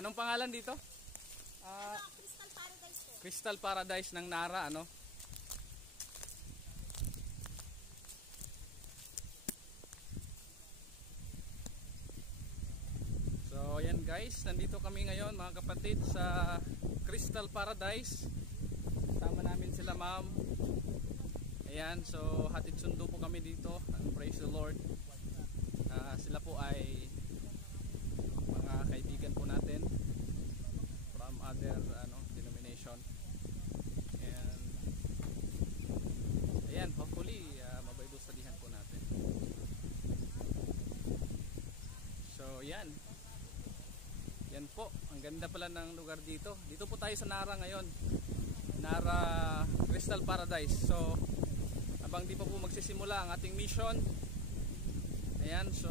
Anong pangalan dito? Crystal Paradise po. Crystal Paradise ng Nara, ano? So ayan guys, nandito kami ngayon mga kapatid sa Crystal Paradise. Kasama namin sila ma'am. Ayan, so hatid sundo po kami dito. Praise the Lord. Sila po ay mga kaibigan po natin from other denomination. And ayan, hopefully mabaybusalihan po natin. So yan. Yan po, ang ganda pala ng lugar dito. Dito po tayo sa Nara ngayon. Nara Crystal Paradise. So habang di pa po magsisimula ang ating mission, ayan, so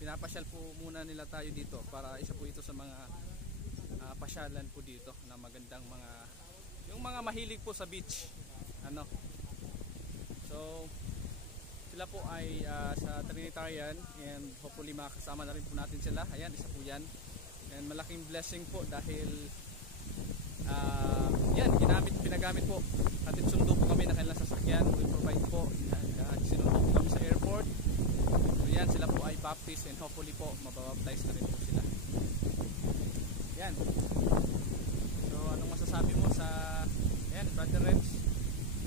pinapasyal po muna nila tayo dito para isa po ito sa mga pasyalan po dito na magandang mga, yung mga mahilig po sa beach, ano. So sila po ay sa Trinitarian, and hopefully makasama na rin po natin sila. Ayan, isa po yan, and malaking blessing po dahil yan, pinagamit po. Hatid sundo po kami na kanilang sasakyan. We provide po. Sinundo po kami sa airport. So yan, sila po ay baptist, and hopefully po mababaptize na rin po sila. Yan. So anong masasabi mo sa yan, Brother Reds?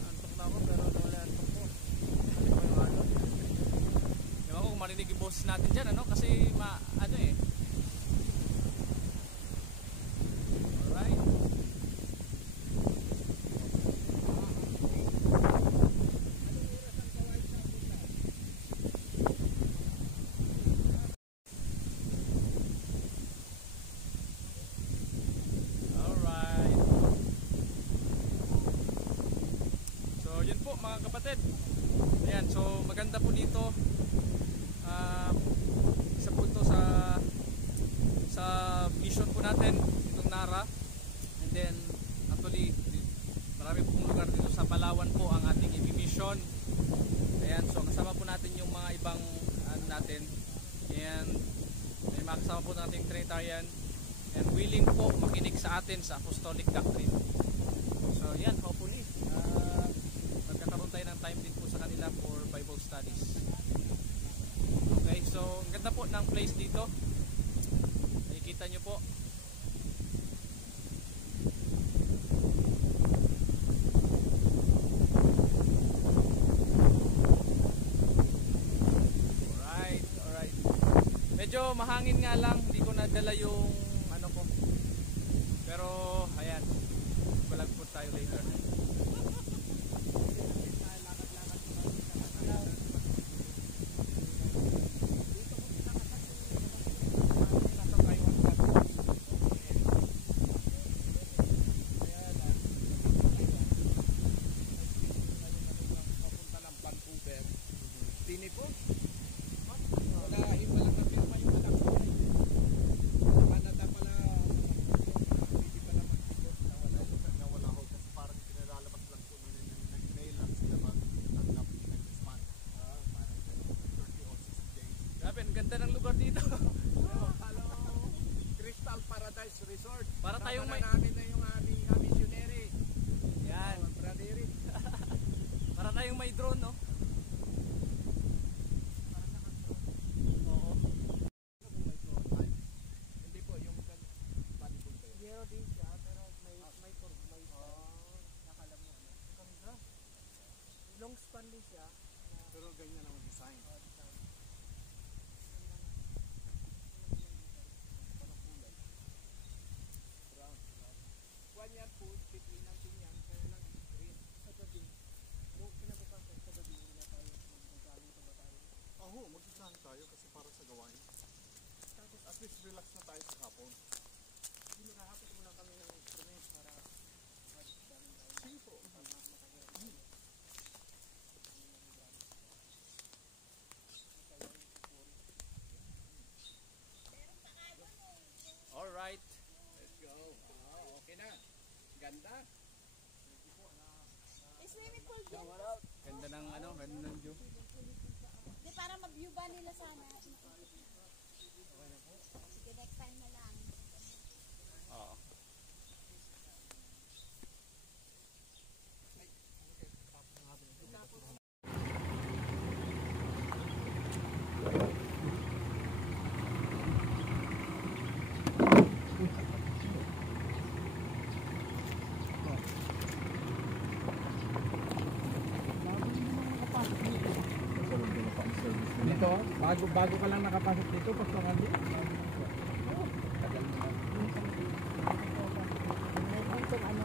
Antok na ako pero wala antok po. Ewan ko kung marinig yung boses natin dyan, ano? Kasi alright. Yun po mga kapatid. Ayan, so maganda po dito. Isa po ito sa mission po natin, itong Nara. And then actually marami pong lugar dito sa Palawan po ang ating i-mission. Ayan, so kasama po natin yung mga ibang natin. And may makasama po natin Trinitarian and willing po makinig sa atin sa apostolic doctrine. So yan, hopefully magkakaroon tayo ng time din po sa kanila for Bible studies. Okay, so ang ganda po ng place dito. Nakikita nyo po. Alright. Medyo mahangin nga lang, hindi ko nadala yung ano ko. Pero ayan, balag po tayo later. Tini po. Wala iba lang na firma yung anak ko. Canada pala. Hindi pala nawala ho kasi parang pinalalabas lang po nag-mail lang sila mag-tanggap next month. Parang 30 or 60 days. Grabe, ang ganda ng lugar dito. Hello, Crystal Paradise Resort. Para tayong may namin na yung aming missionary. yan. Brother. Para tayong may drone, no? Long span din siya. Pero ganyan ang design. Parang kulay. Brown. One yan po, between natin yan, kaya lang green. Sa gabi. Kung pinabukasan sa gabi, wala tayo magagaling sa batayo. Magsasahan tayo kasi para sa gawain. Tapos at least relax na tayo sa hapon. Hindi nakahapot muna kami ng instrument para mag-daming tayo. Sige po. Alright. Let's go. Okay na. Ganda. Swimming pool din. Ganda ng ganda ng view. Di para mag-view ba nila sana? Sige, next time na lang. Bago ka lang nakapasok dito, Pastor Randy? Tagal mo na. Kung ano,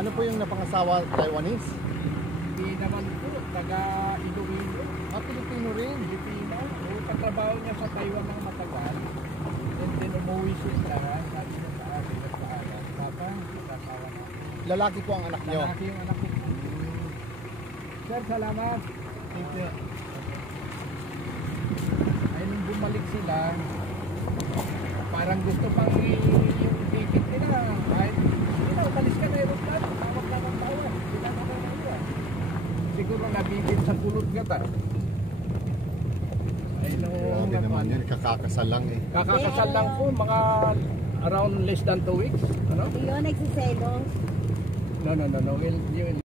Ano po yung napangasawa Taiwanese? Hindi naman po, taga Iloilo. Pilipino rin. Pilipino. Katrabaho niya sa Taiwan ng matagal. And then umuwi siya. Sabi niya sa akin, nagpaalam. Papa, nagkasawa na. Lalaki po ang anak nyo. Lalaki yung anak ko. Sir, salamat. Thank you. Ay, nung bumalik sila, parang gusto pang yung ticket nila. Kahit, umalis ka na aeroplano. Tawag na ng tawa. Sila na na. Siguro nabibig sa pulot ka ta. Ay, no. Grabe naman yun, kakakasal lang eh. Kakakasal lang po, mga around less than 2 weeks. Ano? yun, nagsiselos. No. Well,